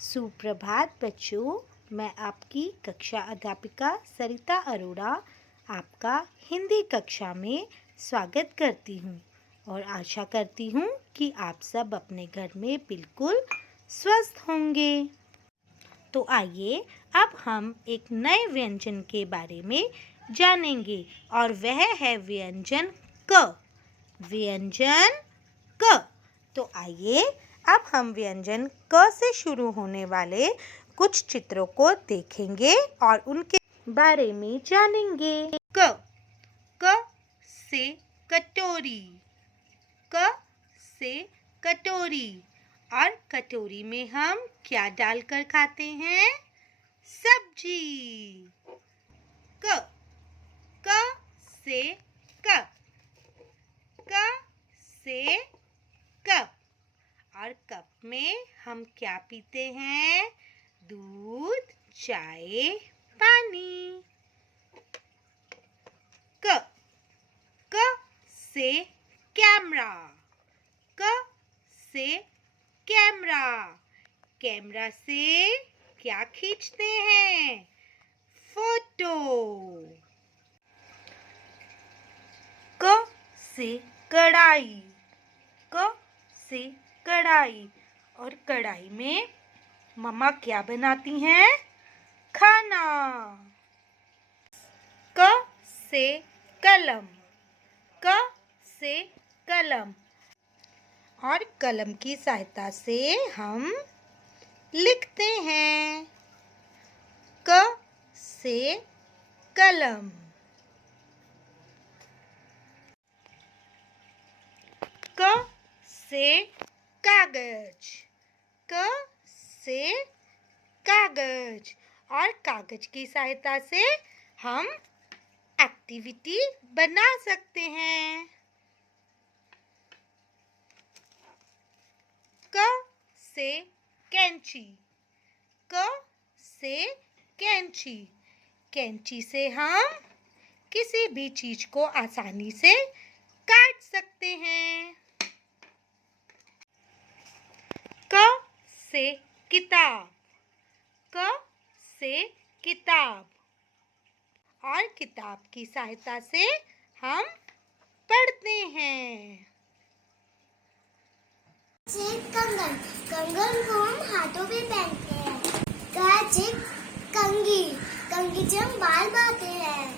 सुप्रभात बच्चों, मैं आपकी कक्षा अध्यापिका सरिता अरोड़ा आपका हिंदी कक्षा में स्वागत करती हूँ और आशा करती हूँ कि आप सब अपने घर में बिल्कुल स्वस्थ होंगे। तो आइए अब हम एक नए व्यंजन के बारे में जानेंगे और वह है व्यंजन क। व्यंजन क। तो आइए अब हम व्यंजन क से शुरू होने वाले कुछ चित्रों को देखेंगे और उनके बारे में जानेंगे। क। क से कटोरी। क से कटोरी। और कटोरी में हम क्या डालकर खाते हैं? सब्जी। क। क से कप। क से कप। और कप में हम क्या पीते हैं? दूध, चाय, पानी। क। क से कैमरा। क से कैमरा। कैमरा से क्या खींचते हैं? फोटो। क से कढ़ाई। क से कढ़ाई। और कढ़ाई में मम्मा क्या बनाती हैं? खाना। क से कलम। क से कलम। और कलम की सहायता से हम लिखते हैं। क से कलम। क से कागज। क से कागज। और कागज की सहायता से हम एक्टिविटी बना सकते हैं। क से कैंची। क से कैंची। कैंची से हम किसी भी चीज को आसानी से काट सकते हैं। क से किताब। क से किताब। और किताब की सहायता से हम पढ़ते हैं। से कंगन। कंगन को हम हाथों पे पहनते हैं। क से कंघी। कंघी से हम बाल बांधते हैं।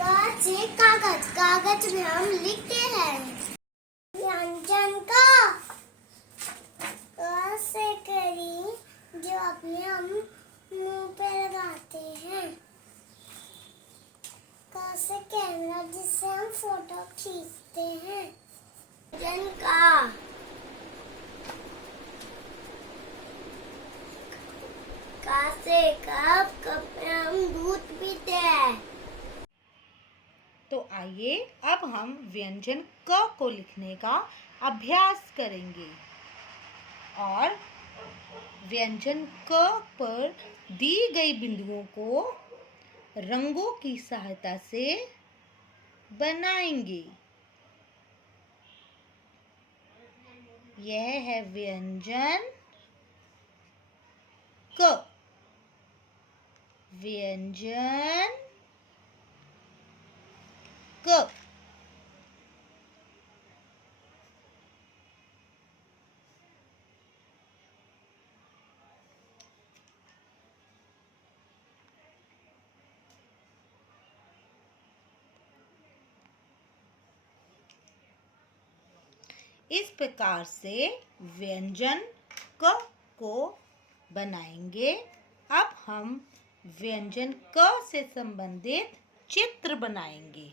क से कागज। कागज में हम लिखते हैं। व्यंजन क। क से करी, जो अपने हम मुंह पे लगाते हैं। क से कैमरा, जिससे हम फोटो खींचते हैं। व्यंजन का। क से कप। कप में हम दूध पीते हैं। तो आइए अब हम व्यंजन क को लिखने का अभ्यास करेंगे और व्यंजन क पर दी गई बिंदुओं को रंगों की सहायता से बनाएंगे। यह है व्यंजन क। व्यंजन क। इस प्रकार से व्यंजन क को बनाएंगे। अब हम व्यंजन क से संबंधित चित्र बनाएंगे।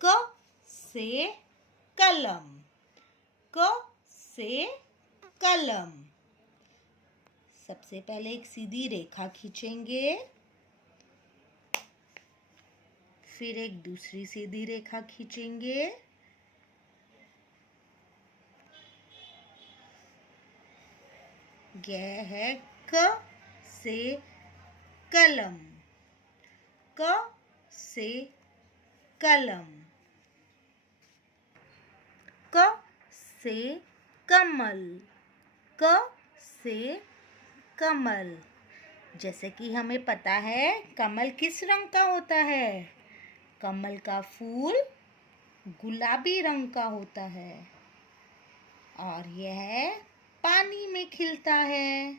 क से कलम। क से कलम। सबसे पहले एक सीधी रेखा खींचेंगे, फिर एक दूसरी सीधी रेखा खींचेंगे, यह है क से कलम। क से कलम। क से कमल। क से कमल। जैसे कि हमें पता है कमल किस रंग का होता है। कमल का फूल गुलाबी रंग का होता है और यह पानी में खिलता है।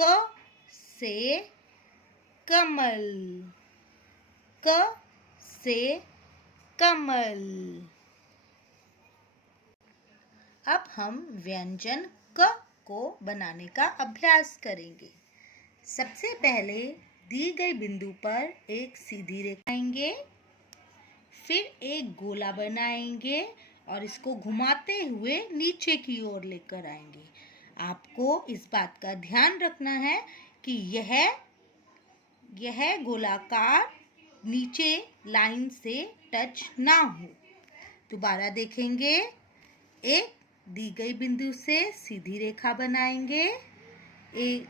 क से कमल। क से कमल। अब हम व्यंजन क को बनाने का अभ्यास करेंगे। सबसे पहले दी गई बिंदु पर एक सीधी रेखा बनाएंगे, फिर एक गोला बनाएंगे और इसको घुमाते हुए नीचे की ओर लेकर आएंगे। आपको इस बात का ध्यान रखना है कि यह गोलाकार नीचे लाइन से टच ना हो। दोबारा देखेंगे, एक दी गई बिंदु से सीधी रेखा बनाएंगे, एक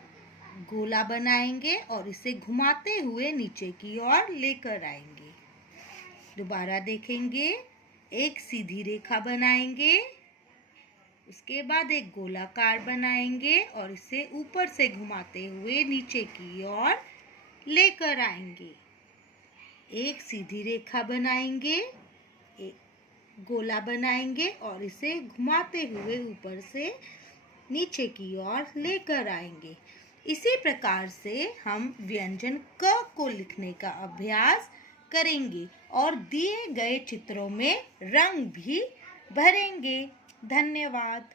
गोला बनाएंगे और इसे घुमाते हुए नीचे की ओर लेकर आएंगे। दोबारा देखेंगे, एक सीधी रेखा बनाएंगे, उसके बाद एक गोलाकार बनाएंगे और इसे ऊपर से घुमाते हुए नीचे की ओर लेकर आएंगे। एक सीधी रेखा बनाएंगे, एक गोला बनाएंगे और इसे घुमाते हुए ऊपर से नीचे की ओर लेकर आएंगे। इसी प्रकार से हम व्यंजन क को लिखने का अभ्यास करेंगे और दिए गए चित्रों में रंग भी भरेंगे। धन्यवाद।